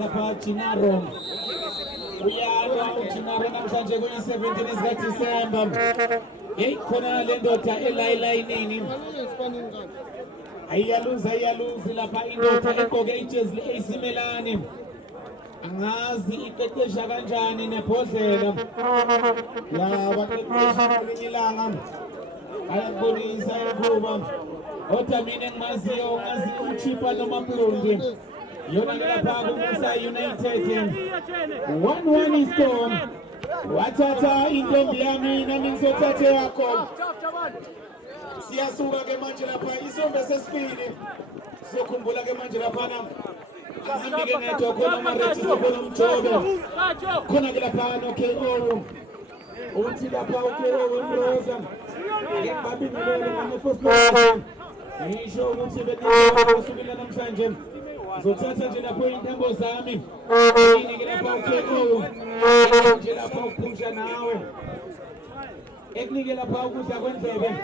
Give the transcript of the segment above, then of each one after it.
lapha Chinaro uyalwa uChinaro namhlanje kuyi-17 zikaDisemba. Hey khona le ndoda elayilayinini ayiyaluzi lapha indoda egqoke ijezi le-AC Milan. Angazi iqeqesha kanjani nebhodlela la baqeqesha ngelinye ilanga ayakubonisa ikhuba kodwa mina engimaziyo ngazi uChipa noma Mlundi yona lapha kuMusa United 1-1 iStorm wathatha intombi yami nami ngizothatha yakho. Siyasuka ke manje lapha isombe sesibili sokhumbula ke manje lapha Angike ngedwa khona amaregister khona umjobe khona ke lapha no KO uthi lapha uKO Mroza ngibabingelele ngama-first place ngisho ukuthi bekusukela namhlanje ngizothatha nje lapho intambo zami yini ke lapha uKO nje lapha ukuphunja nawe ekunike lapha ukudla kwendlebe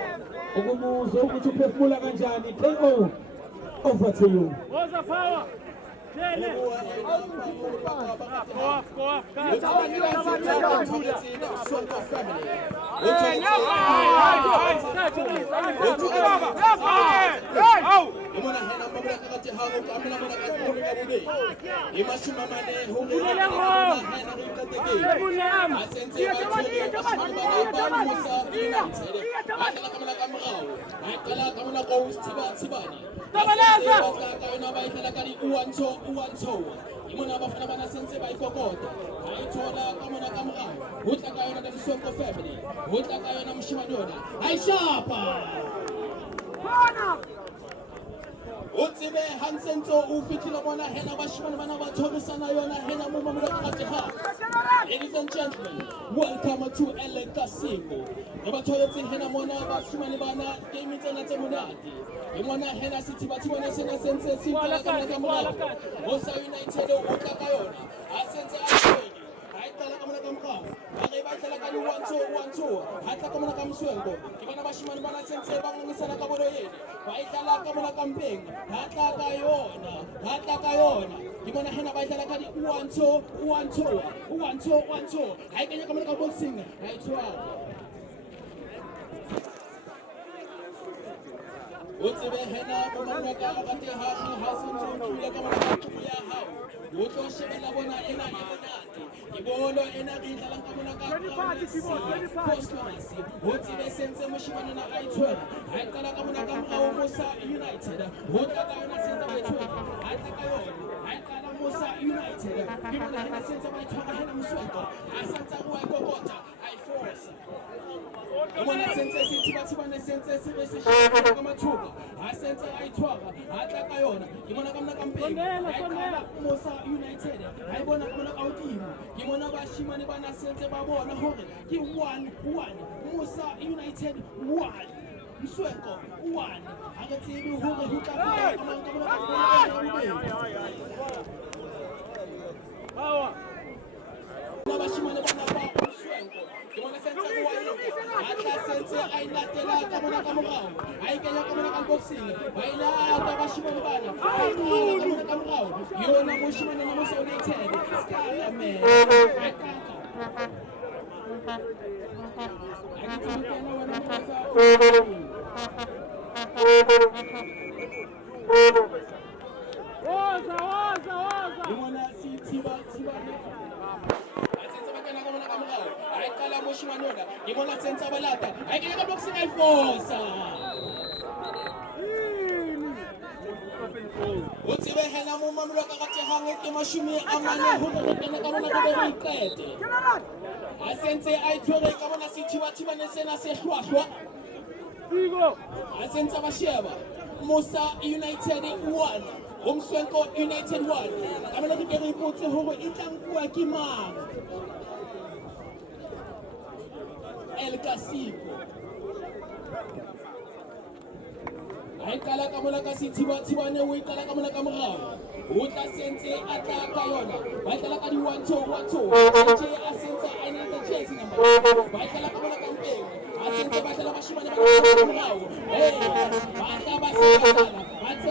ukumuzwa ukuthi uphefumula kanjani. KO over to you. Woza power. Jene. Imona abafana banasense bayikokota ayithola kamona kamrawo utla kayona nemsonko family utla kayona mshimanyona ayishapa bana utsibe Hansenzo ufitila bona hena bashimana bana bathorisana yona hena muma mulakati ha. Ladies and gentlemen, welcome to El Casino. Nabathoyotsi hena mona bashimani bana game tsena tse monate. Imona hena sithi bathi bona sena sense siphala kana kamrawo Musa United utla kayona asenze ayishweni ayicala kamona kamrawo bake badlala kali 1-2 hatla kamona kamswengo ibona bashimani bana sense banganisana kabono yeni bayidlala kamona kampenga hatla kayona ibona hena bayidlala kali 1-2 ayikenya kamona kaboxing ayithwa utsibe hena bomaka akati hasinzuntuya kamona kakuya hawo utlo shebela bona ena imonati ibolo ena idlala kamona Cosmos utsibe senze mushimana na I12 ayikala kamona kamrawo Musa United utla kayona senze I12 ayikala Musa United ibona hena senze bayithwaka hena mswenko asenza kuwayikokota ayiforce Imona sense sithi bathi bane sense sibe sishaya kamathuba asense ayithwaka atla kayona imona kamna kampeni ayikhala Musa United ayibona kamna awutimo imona bashimane bana sense babona hore ki 1-1 Musa United 1 Mswenko 1 akatsibi hore hukafika kamna power nabashimane bana ba Mswenko imona sense kuwayini atla sense ayinatela kamona kamrawo ayikenya kamona kamboxing bayilaka bashimane bana kamona kamrawo yona mushimane na Musa United skala man Woza imona sithiba ayikala mushimanyona ibona sense abalata ayikela kaboxing ayifosa utsibe hena muma mloka kati hange kimashumi amane hukukene kamona kube kuyiqede asense ayithole kamona sithiba nesena sehlwahwa asense abasheba Musa United 1 Umswenko United 1 kamona kube ipotse hore itlankuwa kimang El Casino ayikala kamona kasithiba ne uyikala kamona kamrawo utla sense atla kayona bayidlala kadi 1-2 nje asense ayinenza jersey number bayidlala kamona kampeni asense badlala bashimane bana kamrawo badla basebenzala bathi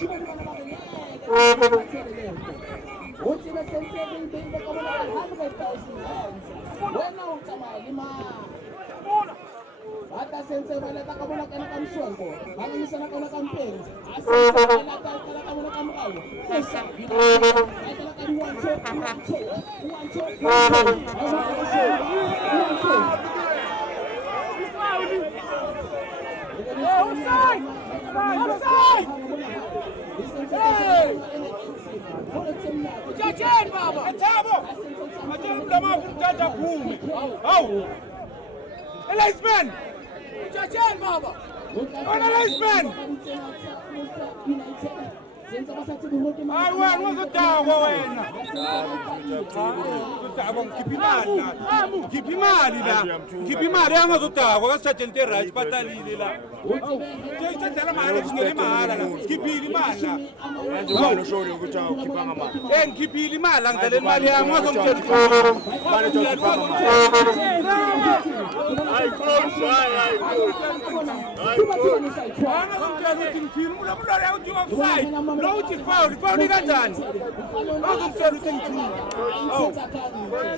moshimane bana ba re uthi bese sebeyibeke kabona 100,000 rands wena utsamaya le mang bata sense ba leta ka bona kana ka msongo ba ngisana kana ka mpeng asense ba leta kana ka bona ka morao mosa ba tla ka diwantsho Jajeni baba ethabo atshela umlama kumthatha phume hawu Eliasman Jajeni baba ona Eliasman hayi wena uzodakwa wena uzodakwa ngikhipha imali angazodakwa kasijajeni right batalile la Ngicela imali singele imali la ngikhiphile imali la Njalo shoni ukuthi awukhipha ngamali. ngikhiphile imali angidlalela imali yami ngazongitshela Manje ukhipha ngamali. Hayi coach, hayi. angazongitshela ukuthi ngithini umuntu lo uthi offside lo uthi foul kanjani angazongitshela ukuthi ngithini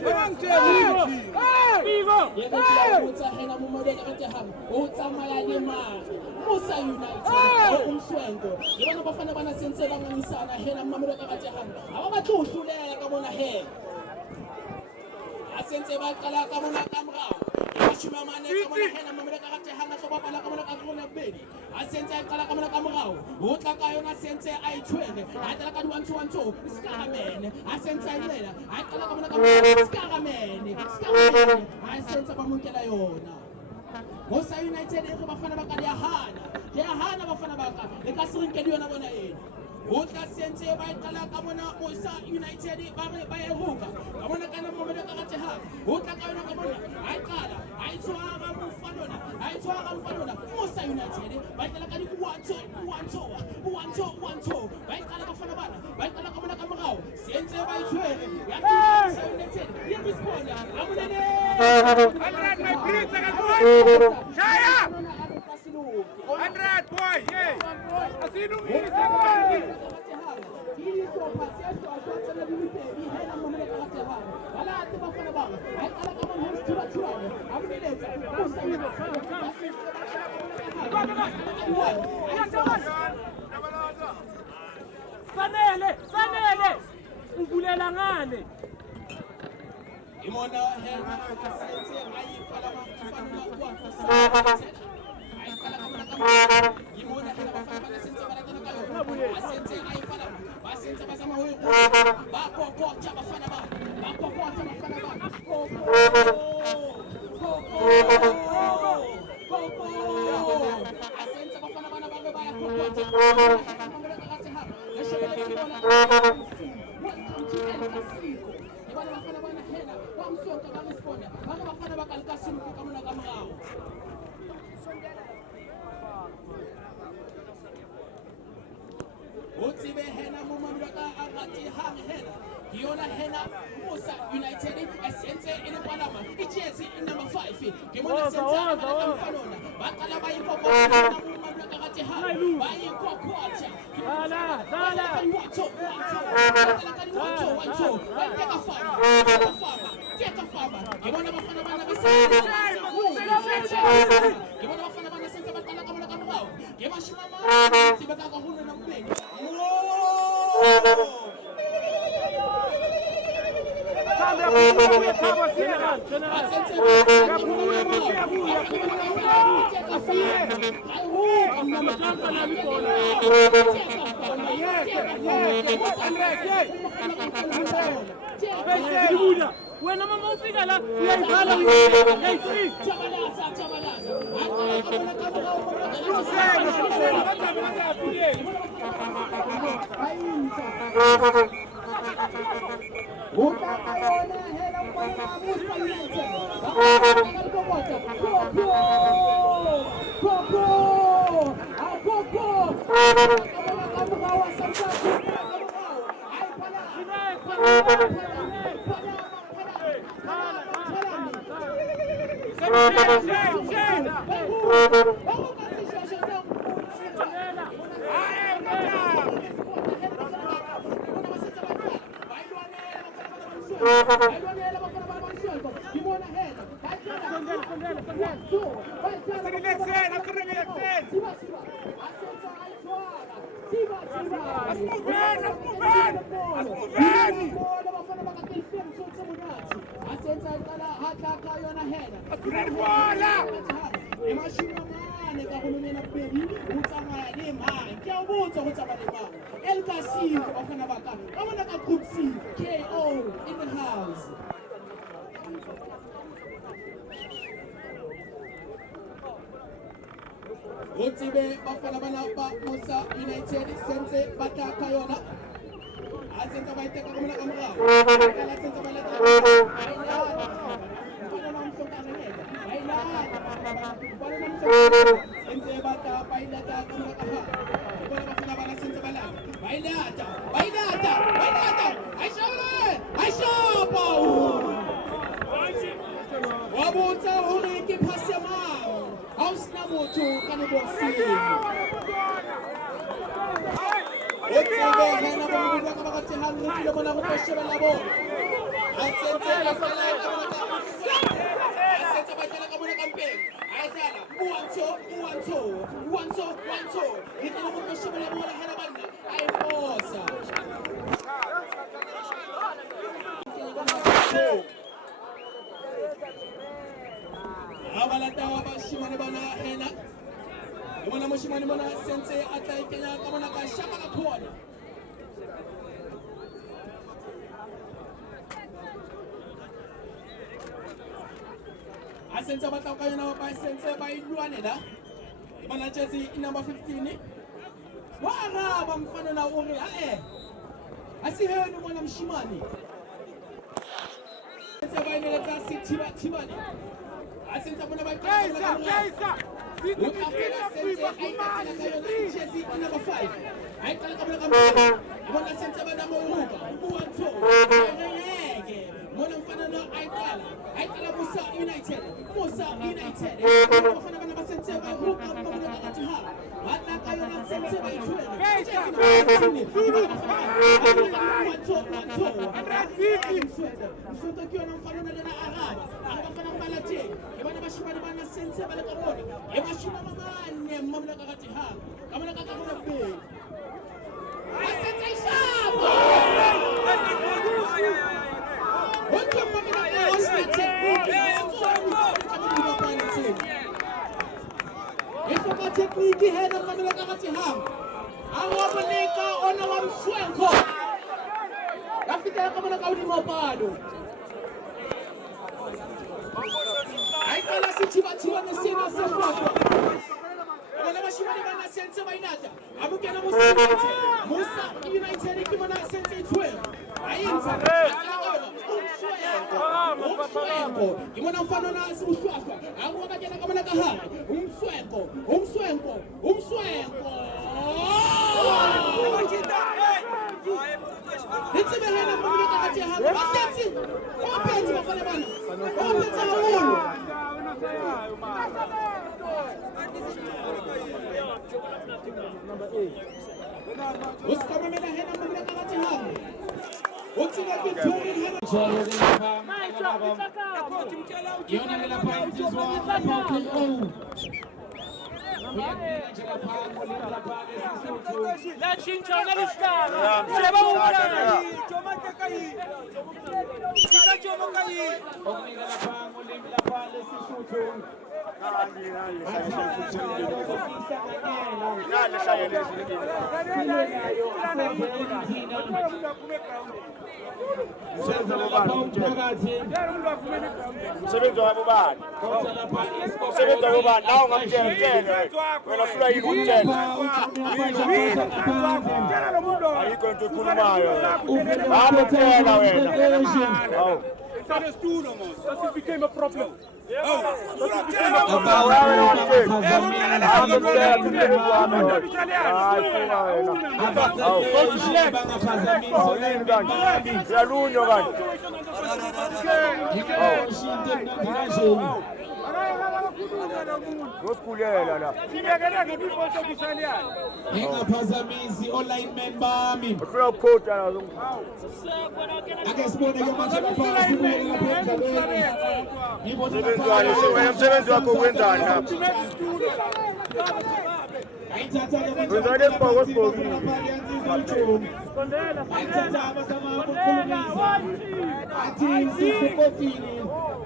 angangitshela ukuthi Musa United umswengo yibona bafana bana sense banganisana hena mamelo kakade hamba ababathuhlulela kabona he asense baqala kabona kamrao ashuma mane kabona hena mamelo kakade hanga so bapala kabona kakona bedi asense aqala kabona kamrao utla ka yona sense ayithwele atala ka 1-2 skaramene asense ayela aqala kabona kamrao skaramene asense bamunkela yona Musa United ego bafana ba ka Diahana bafana ba ka le ka serinke yona bona ena o tla sentse ba iqala ka bona Musa United ba ya ruka ka bona kana momelo ka gateha o tla ka yona ka bona a iqala a itshwara mfanona Musa United ba iqala ka di 1-2 ba iqala bafana bana ba iqala ka bona ka morao sentse ba itshwere ya Musa United ya responda amunene my prince Shaya 100 boy yeah asinu Fanele uvulela ngane Imona hema sense ayiphala mafanele kwafisa ayiphala kamana imona hema mafanele sense balatana kayo asense ayiphala basense bazama hoyo bakokotha bafana ba bakokotha bafana ba asense bafana bana babe baya kokotha mamela kakathe ha nashebele sibona welcome to El Clasico ibona bafana bana hena bamsonto baresponda bana bafana bakalikasim kamona kamrao uthi behena mumamlo ka akati hang hena yona hena Musa United esenze inepalama ichezi number 5 ngimona senza kamfanona baqala bayikokotha mumamlo ka akati hang bayikokotha dala wacho teka fama ngibona bafana bana besenza ngibona bafana bana senza baqala kamona kamrao ngibashima mama sibeka kahuna nambeni wena mama ufika la uyayibhala uyayithi Utakayona hela mwana Musa United. Ayonela bafana babansonto. Ngibona hela. El Casino, Group C, KO in the house. Utibe bafana bana ba Musa United sense bataka yona. Asenza bayiteka kumina kamra. Kala senza baleta. Ayina. Mfana namsokana nega. Ayina. Mfana namsokana. Senze bata bayileta kumina kaha. Ibona bafana bana senze bala. Bayileta. Bayileta. Bayileta. Aisha. Wabuta uriki pasema. Ausna moto kanibosi. Otsebe hena bonga kabakati hangu kilo mona kutoshela labo. Asente bakala Asente bakala kabona campaign. Ayala uwanto. Ngikho kutoshela labo hena banda. Ayifosa. Abalata abashimane bana hena. Yabona mushimane bana sense atayikenya kabona kashaka kakhona. Asense bataka yona ba sense bayilwane la. Bana jersey number 15. Wara mfano na uri asiheni mwana mshimani. Sense bayineleta sithibani. Asenza bona bayikela ukafika senze ayikatela kayona ichezi number 5 ayikala kabona kambe bona senze bana moyuka uwanto ngeke mona mfana no ayikala Musa United bafana bana basenze bahuka mbona ngati ha bana kayona senze bayithwele msoto kiona mfana na Arab abafana balate ebana bashimana bana senze balekaroni ebashima mamane mamla kakati ha kamana kakakona be asenze ishaba wote mamla kakosete Ifoka tekniki hena kamela kakati ha awaboneka ona wa mswenko Rafika kamana kaudi mopado Aikala sichiwa na sena sekwako Wala bashimani bana sense bainata Amukena Musa United kimana sense 12 Ayinza Umswenko Kimana mfano na ushwashwa Amu wakajena kamana kahara Umswenko Nitsime hena mbuna kakati hapa Wapenzi wafane bana Wapenzi hawulu Usikama mena hena mbuna kakati hapa Utsina Victoria hena Yona nila paintizwa La cinta non è stata. Volevamo un Msebenzi wabo bani? Msebenzi wabo bani? Nawo ngamtshela. Wena fula yikutshela. Ayikho into ekhulumayo. Bamtshela wena. Hawu. That became a problem. Ngosikulela la. Engaphazamisi online bami. Ufuna ukukhotha la. Ake sibone ke manje lapha sibuyele lapha emdlalweni. Ngibona Umsebenzi wakho wenzani lapha? ayithatha ke manje Wenzani esibhoko sibhokile. ayithatha abasama ukukhulumisa. Athi sikukotini.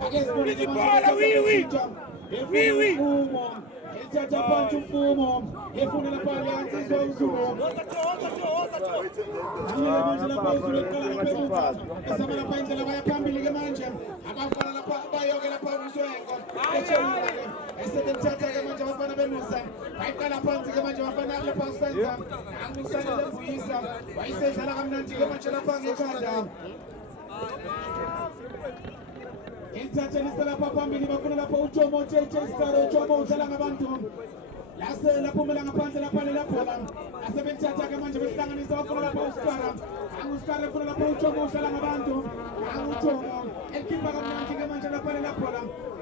Ake sibone ke manje Mfumo, ithatha phansi umfumo, efunela pale yansizwa usuku. Amile manje lapha usuku eqala lapha emuva. Esama lapha indlela baya phambili ke manje. Abafana lapha bayoke lapha umswengo. Echela ke. Esethatha ke manje abafana bemusa. Bayiqala phansi ke manje abafana lapha usenza. Angusana lembuyisa. Wayisedlala kamnandi ke manje lapha ngekhanda. Inthathelisa lapha phambili bafuna lapha uJomo JJ Scar uJomo udlala ngabantu lase lapho umela ngaphansi lapha lapha asebenthatha ke manje behlanganisa bafuna lapha uScar uScar ufuna lapha uJomo udlala ngabantu uJomo ekipa kamnandi ke manje lapha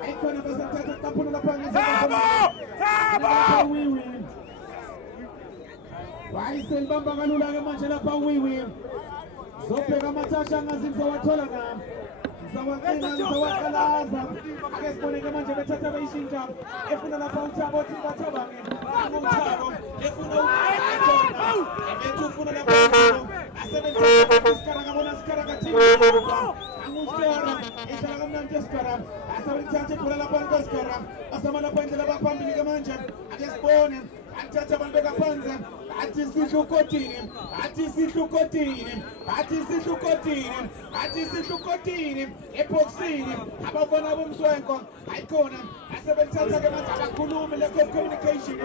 ayikhona basathatha kaphuna lapha ngezabo wiwi wayiselibamba kalula ke manje lapha wiwi zobheka amathasha ngazimzo wathola na Zawakalaza, ake sibone ke manje bethatha bayishintsha efuna lapha uThabo Thabange uThabo efuna ebethu ufuna lapha asebenzisa isikara ngabona isikara kathini angusikara edlala kamnandi isikara asebenzisa ibhola lapha ngesikara asama lapha indlela baphambili ke manje ake sibone athatha abantu bekapanze athi sihlukotini eboxini abafana bomswenko ayikhona asebenzisa ke manje abakhulumi le communication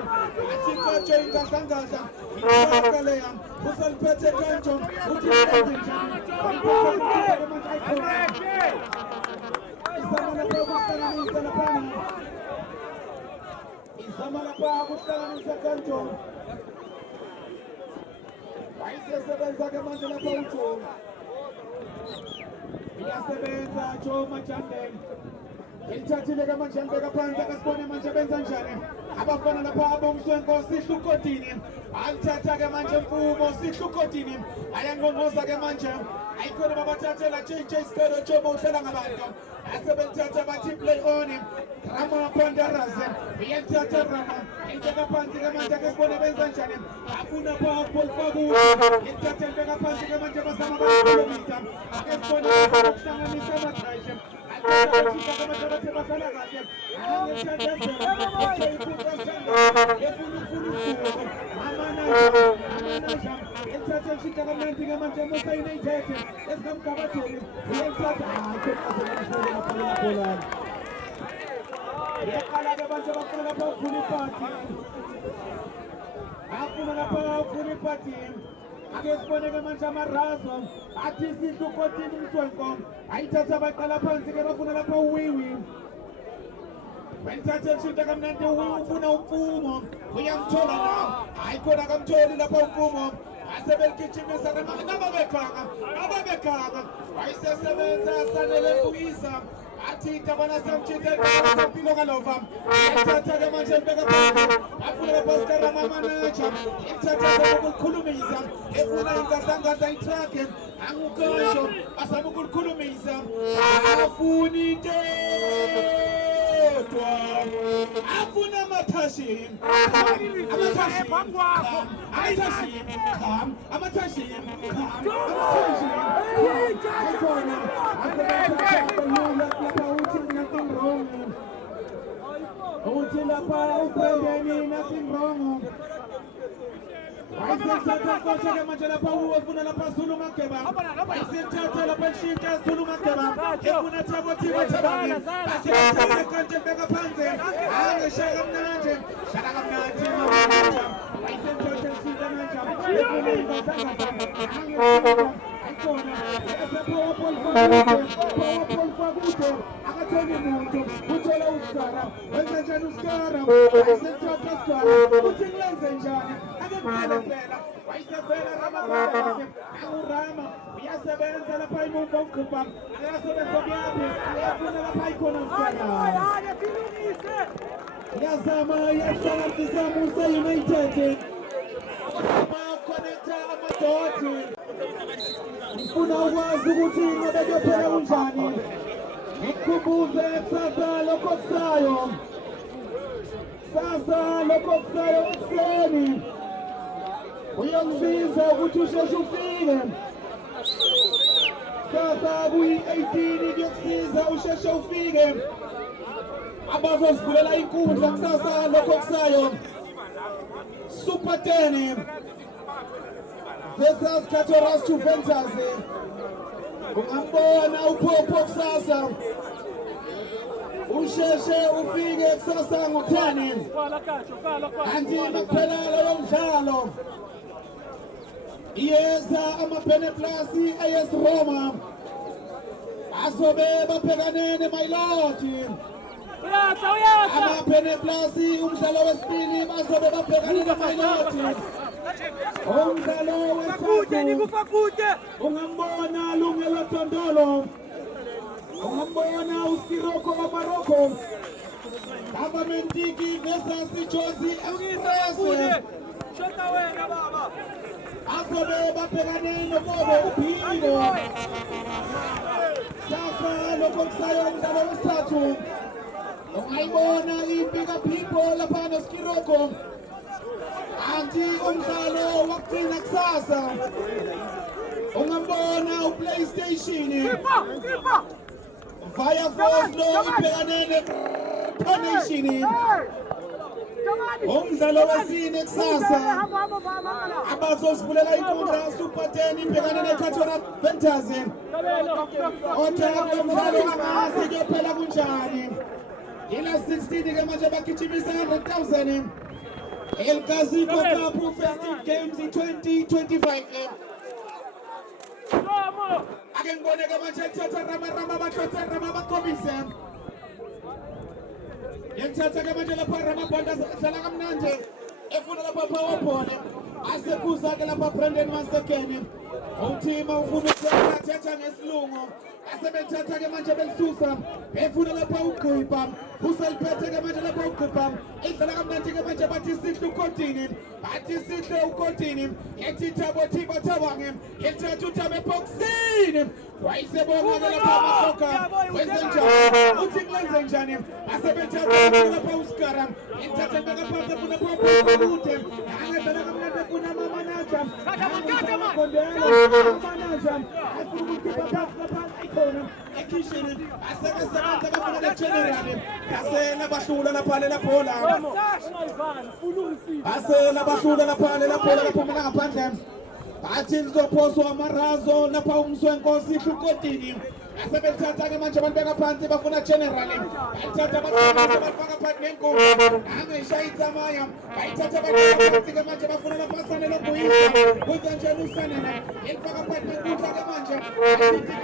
athi katsho ingadlangadla ikaleya usaliphethe kanjo uthi njani izama lapha ukuhlanganisa kanjo wayisebenza ke manje lapha uJomo iyasebenza Jomo Majambe elithathile ke manje ambeka phansi akasibone manje benza njani abafana lapha abomswenko sihlukotini alithatha ke manje Mfumo sihlukotini ayangqongqoza ke manje ayikhona babathathela JJ Scar Jomo udlala ngabantu asebenzisa bathi play on Rama Pandarase uyathatha Rama indlela phansi ke manje akasibone benza njani afuna powerful faku ithatha indlela phansi ke manje basama bakhulumisa akasibone ukuhlanganisa amadrayive ake sibone ke manje amarazo athi sihlukotini umswenko ayithatha baqala phansi ke bafuna lapha uwiwi wenthatha eshinta kamnandi uwiwi ufuna umfumo uyamthola na ayikhona kamtholi lapha umfumo asebeligijimisa ababekanga wayisesebenza sanele mbuyisa athi tabana samchite sampilo kalova ithatha ke manje mbeka phansi afuna lapha Rama manager ithatha ukukhulumisa efuna ingadlangadla itrake angukasho asaba ukukhulumisa afuni ndedwa afuna amathashini uthi lapha ubrendeni nothing wrong wayisethatha kocha ke manje lapha ufuna lapha Zulu Mageba wayisethatha lapha Shintsha Zulu Mageba efuna Thabo Thabange asethatha kanje beka phansi angeshaka mnanje shala kamnandi wayisethatha Shintsha manje efuna ingadlangadla ayikhona powerful fakude akatheni umuntu uthola uScar wenza njani uScar ayisethatha uScar uthi ngiyenze njani ake Wayesevele phela, wayesevele Ramaphosa, angurama, uyasebenza lapha imumva ukhipha, ayasebenza kuyaphi, ayafuna lapha ikhona mfana. Yazama yahlanganisa Musa United. Connecta amadoti. Ngifuna ukwazi ukuthi inqobe kuyophela kunjani. Ngikubuze kusasa lokho kusayo. Sasa lokho kusayo ekuseni. Uyangisiza ukuthi usheshe ufike. Sasa kuyi-18 kuyokusiza usheshe ufike. Abazosivulela inkundla kusasa lokho kusayo. Super 10 versus Katoras Juventus. Ungambona uphopho kusasa. Usheshe ufike kusasa ngo-10. Kanti makuphela loyo mdlalo. Iyeza ama-Beneplasi AS Roma. Azobe babhekane neMailoti. Ama-Beneplasi umdlalo wesibili bazobe babhekane neMailoti. Umdlalo wesithathu ungambona Lungelo Tondolo. Ungambona uSiroko wa Morocco. Government Tiki versus Josie Express. Azobe babhekane noBobo Uphilo. Sasa lokho kusayo umdlalo wesithathu. Ungayibona iBigger People lapha noSiroko. Anti umdlalo wakugcina kusasa. Ungambona uPlayStation. Fire Force lo ibhekane nePanation. Umdlalo wesine kusasa. Abazosivulela inkundla Super 10 ibhekane neKatoras Juventus. Kodwa umdlalo angase kuyophela kunjani. Ila 16 ke manje bagijimisa 100,000. El Clasico Cup Festive Games 2025. Ake ngibone ke manje ethatha Rama bahlothe Rama bakhombise. Yethatha ke manje lapha Rama Bonda dlala kamnandi. Efuna lapha PowerPoint. Asekuza ke lapha Brandon Masekeni. Uthima ufuna ukuthatha ngesilungu. Asebethatha ke manje belisusa. Efuna lapha uGqipa. Useliphethe ke manje lapha uGqipa. Idlala kamnandi ke manje bathi sihle uKotini. Bathi sihle uKotini. Yethi Thabo Thiba Thabange. Yethatha uThabe boxini. Wayisebonga ke lapha amasoka. Wenzenjani? Uthi kulenze njani? Asebethatha lapha uSkara. Yethatha ngaphansi funa Popo. Angedlala kamnandi funa Mama Naja. Manager. Afuna uKhipa lapha ikhona. Ekishini. Asebesebenza bafuna legenerali. Asela bahlula lapha lela bhola. Asela bahlula lapha lela bhola laphumela ngaphandle. Bathi lizophoswa amarazo lapha umswenkosi ihlukotini. Asebethatha ke manje abantu beka phansi bafuna generali. Bayithatha bafaka phansi nenkundla. Angishayitsa maya. Bayithatha phansi ke manje bafuna lapha Sanele Buyisa. Kuzanjani uSanele? Elifaka phansi nenkundla ke manje.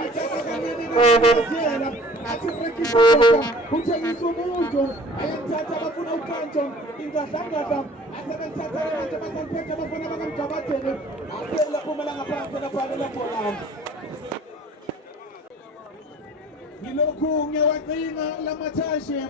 Ayithatha kanini ngiyela. Athi rekishisa. Uthengisa umuntu. Ayithatha bafuna ukanto. Ingahlangaza. Asebethatha ke manje basaliphethe bafuna bakamgabathele. Asela phumela ngaphansi lapha lela bhola. Ngilokhu ngewaqinga lamathashi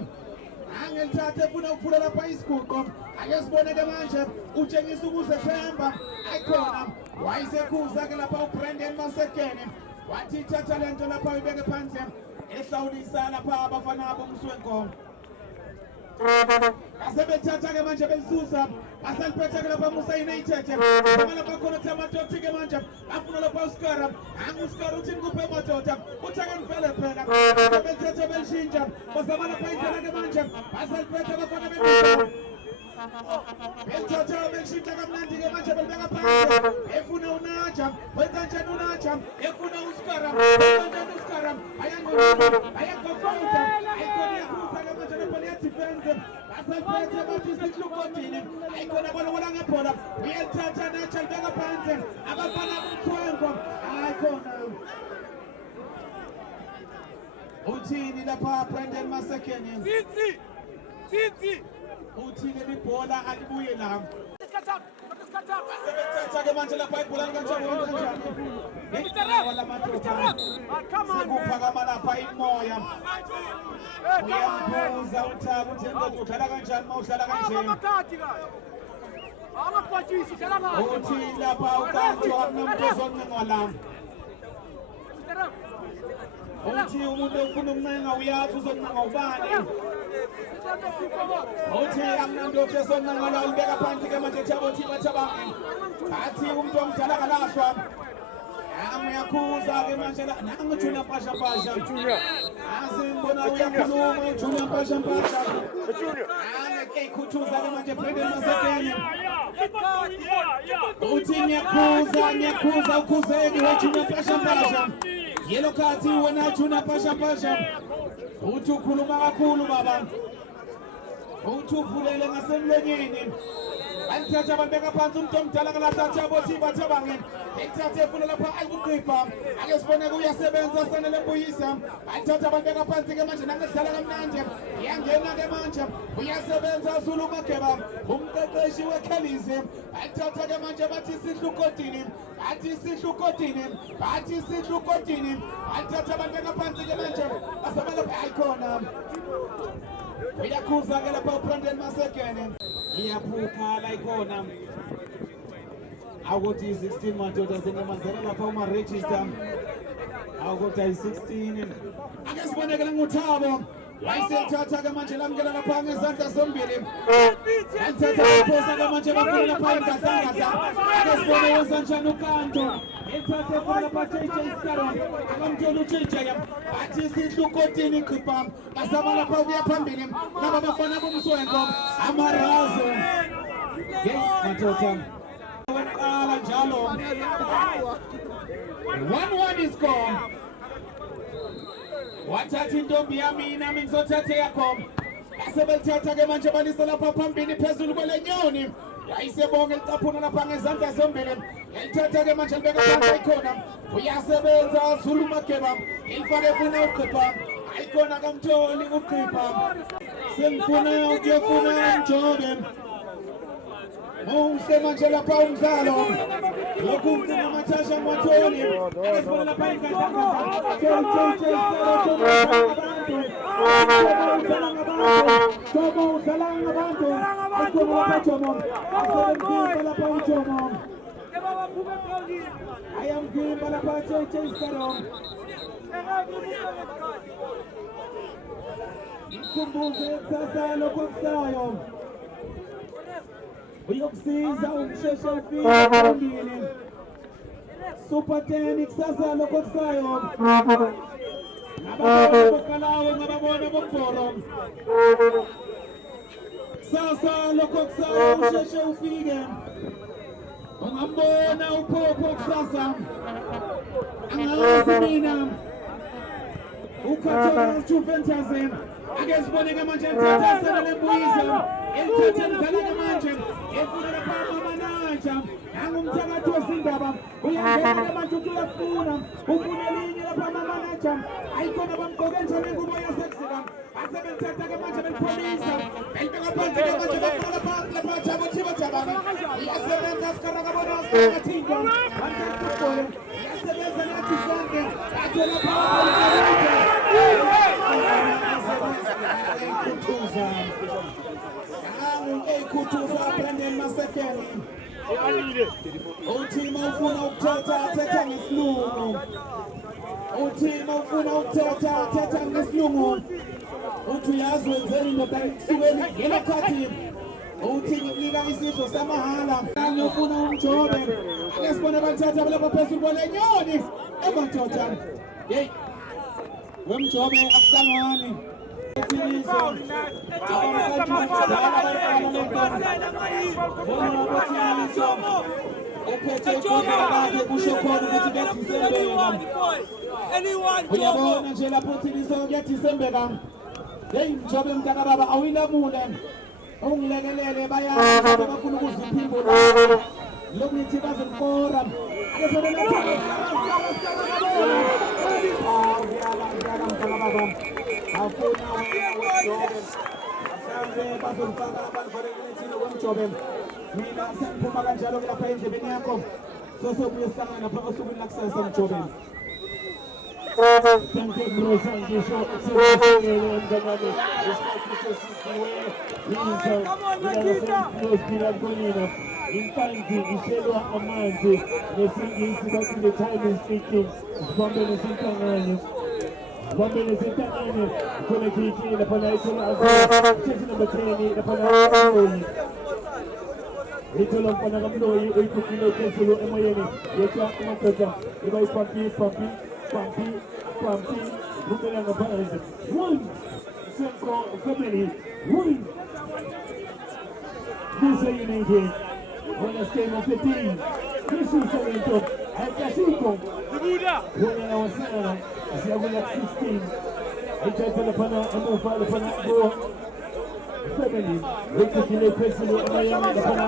angelithathe efuna ukufula lapha isiguqo ake sibone ke manje utshengisa ukuzethemba ayikhona wayesekhuza ke lapha uBrandon Masekeni wathi thatha lento lapha uyibeke phansi ehlawulisa lapha abafana bomswenko asebethatha ke manje belisusa asaliphethe ke lapha Musa United sama lapha khona Tamatoti ke manje afuna lapha uSkara uSkara uthi ngikuphe madoda uthi ake ngivele phela asebethathe belishintsha basama lapha indlela ke manje asaliphethe abafana bemisho bethatha belishintsha kamnandi ke manje belibeka phansi efuna uNaja wenzenjani uNaja efuna uSkara wenzenjani uSkara ayangofunda ayikona yaphuza ke manje lapha defense asaliphethe bathi sihlukotini ayikona bona ngephola uyalithatha Naja libeka phansi abafana bomthwengo ayikona uthini lapha Brandon Masekeni Titi uthi leli bhola alibuye la Sebethatha-ke manje lapha ibhola likanjani wala madoda sekuphakama lapha imoya uyambuza uThabo uthi indoda udlala kanjani uma udlala kanje uthi lapha ukanti akunomuntu ozoncenga la uthi umuntu ofuna ukuncenga uyazi uzoncenga ubani uthi akunandoda ezoncenga la ulibeka phansi-ke manje Thabo Thabange athi umuntu omdala kalahlwa uyakhuza-ke manje nangu uJunior Mpasha asimbona uyakhuluma uJunior Mpasha eyikhuthuza-ke manje Brandon Masekene uthi ngiyakhuza ukhuzeki weJunior Mpasha yellow card wena Junior Mpasha uthi ukhuluma kakhulu baba uthi uvulele ngasemlonyeni Anthatha abambeka phansi umuntu omdala kalahla Thabo Thabange ethathe efuna lapha ayikuqipha ake sibone uyasebenza sanele mbuyisa anthatha abambeka phansi ke manje nangadlala kamnandi iyangena-ke manje uyasebenza Zulu Mageba umqeqeshi weKhalize anthatha ke manje bathi sihlu kodini anthatha abambeka phansi ke manje basaba lapha ayikhona uyakhuza-ke lapha uBrandon Masekene iyaphupha la ikhona awukuthi 16 madoda singamazela lapha uma-register awukuthi ayi-16 ake sibonekele nguThabo wayesethatha-ke manje lamukela lapha ngezandla zombili alithatha laphosa-ke manje bafuna lapha engadlangadla ake sibone wenza njani ukanto ethathe funa lapha JJ Scarron akamthola uJJ athi sihlu kodini iqipha basaba lapha ukuya phambili laba bafana bomswengo amarazo madoda wenqala njalo 1-1 is gone wathatha intombi yami nami ngizothatha yakho asebelithatha-ke manje balisa lapha phambili phezulu kwelenyoni yayisebonke licaphuna lapha ngezandla zombili yalithatha-ke manje libeka phansi ayikhona uyasebenza Zulu Mageba ilifake efuna uqipha ayikhona kamtholi uqipha sengifuna ukuyofuna Mjobe muhle manje lapha umdlalo lokhu umcina Mathasha Mwatholi akesibona lapha Jomo udlala ngabantu lapha uJomo ayamgimba lapha JJ Scarron ikhumbuze kusasa lokusayo uyokusiza ukusheshe ufike phambili Super 10 kusasa lokusayo ngababona bokalawo ngababona bokubhoro kusasa lokusayo usheshe ufike ungambona uphopho kusasa angazi mina ukhathola Juventus ake siboneke manje ethathasela lembuyisa elithathe lidlala manje efuna lapha amanaja angumthakathi wezindaba uyangena manje uthi uyafuna ufuna elinye lapha amanaja ayikhona bamgqoke njani ingubo yasexika asebelithatha-ke manje belipholisa belibeka phansi-ke manje bafuna lapha Thabo Thabange uyasebenza sikaragabona sikathinto wanthathibole uyasebenza nathi sonke athola eyikhuthuza Brandon Masekene uthi uma ufuna ukuthetha ngesilungu thetha ngesilungu uthi uyazi wenzeni ndoda kusukeni ngelo khathi uthi ngikunika isidlo samahala ngiyofuna uMjobe ake sibone balithatha lapha phezulu kwelenyoni emadoda yeyi weMjobe akuhlangani uyabona nje lapho uthiniso kuyadisembeka heyi Mjobe mntaka baba awilamule ungilekelele bayazi bafuna ukuziphimbo lokhu nithi bazemkora afuna bazomfaka abantu for the mina sangiphuma kanjalo-ke lapha endlebeni yakho sosobuye sihlangana pha osukwini lakusasa Mjobeni. Thank you bro, thank you so mngani isikhathi sesiphiwe yizo intanzi ishelwa amanzi ngesingisi bathi the time is ticking. Sibambele sintangane khona kiki lapha la ithola jersey number 10 lapha la ithola mfana kaMloyi oyikhuphile phezulu emoyeni yetha amadoda iba ipampi Rumela ngaphandle. One Central family. One. This is United. Buenas game of the team. This is Salento. El Casico. Buena la Wasana. Se habla 16. Ahí está la pana. Amufa la pana. Family. Rekukile pesulu amayana la pana.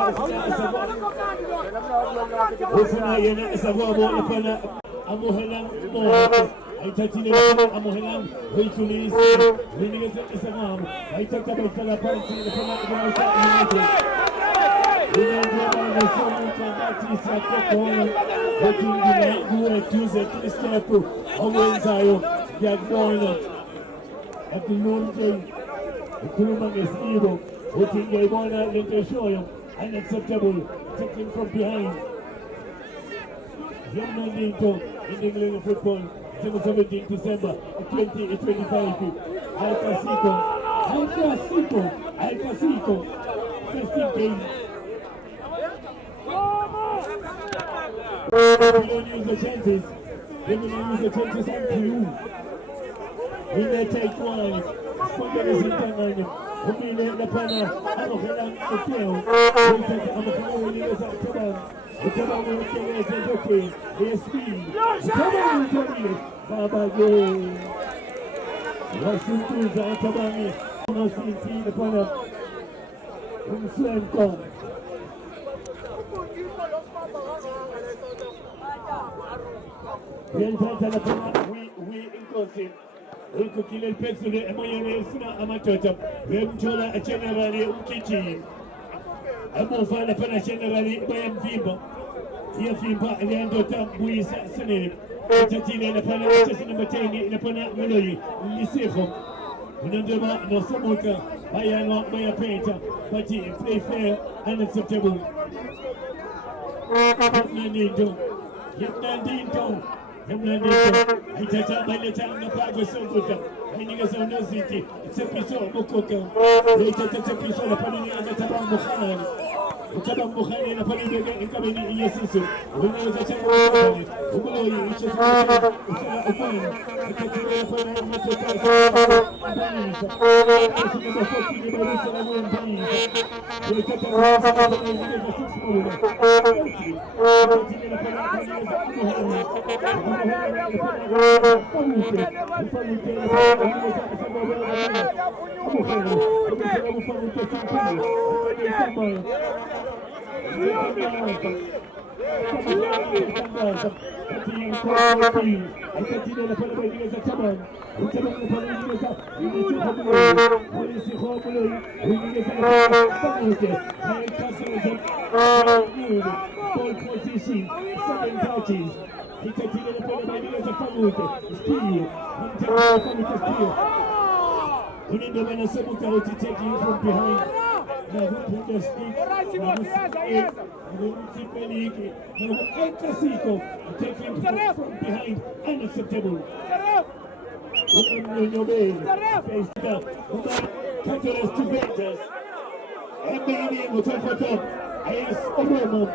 Usana yana isababo la pana. Amuhalam mo. I touch the Amohelam, Ritulis, Winning Islam, I took the Palapati, the Palapati, we don't know the song that is at the corner, looking the night, Tuesday, Cristiano, Owenzayo, Yagboina, at the London, the Kuruman is evil, looking Gabona, Lincoln, unacceptable, taking from behind. Young Mandinto in England football. 17 December 2025. Al Casico, 15 games. We don't use the chances. We will use the chances unto you. We may take one. Sponders in Tangan. We may let the panel. Amohelang Hotel. We take Amohelang University. The Taban will kill us and okay. Their speed. The Taban will kill you. Baba Go. Washington Taban. Almost in the panel. In Slam Kong. We inclusive. We could kill a pencil and my amateur. We have Jola a generally kitchen. I'm going to find a pen generally by a Vimba. Here, Vimba, and then Dota Buis Senate. Tatina, the Panama, number 10 in the Panama Melody, Lisseho. Nandema, no Samuka, by a painter, but he play fair and acceptable. Nandito. I touch up by the time the Pago Sokuka, and you guys are no city, except you saw Mokoka. They touch up you saw the Panini and the Tabam Mohan. The Tabam Mohan and the Panini and coming in your sister. When there was a time of Ugo, which is a fine. I touch up by unacceptable. Catalyst to Ventus. MBA will talk for top. AS Obroma.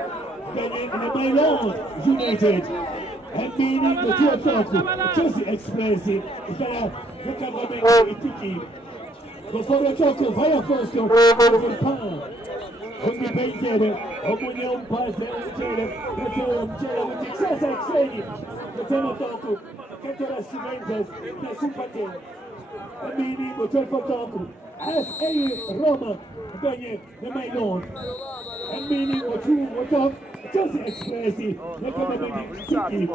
And my Lord United. MBA will talk for top. Just expressive. It's a recommending tiki. Before the talk of Fireforce, over power. On the paint table, Omunion pass the success training. The Tomato, Catalyst to Ventus, the Super Team. MBA will talk for top. As a Roma, the my Lord. And meaning what you were talking, just expressive, recommending tiki.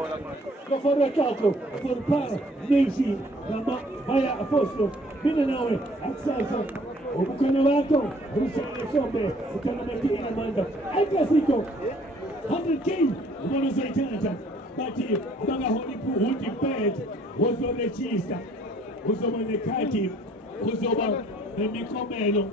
Go for the taco, for power, nation, Maya Afosto, Minanawe, Axelson, Obukanavato, Russia Sombe, Utanamaki in Amanda, Alcacito 100K ubona uzayithatha bathi abangaholi iPhuti bed uzoregister uzoba nekhadi uzoba nemiklomelo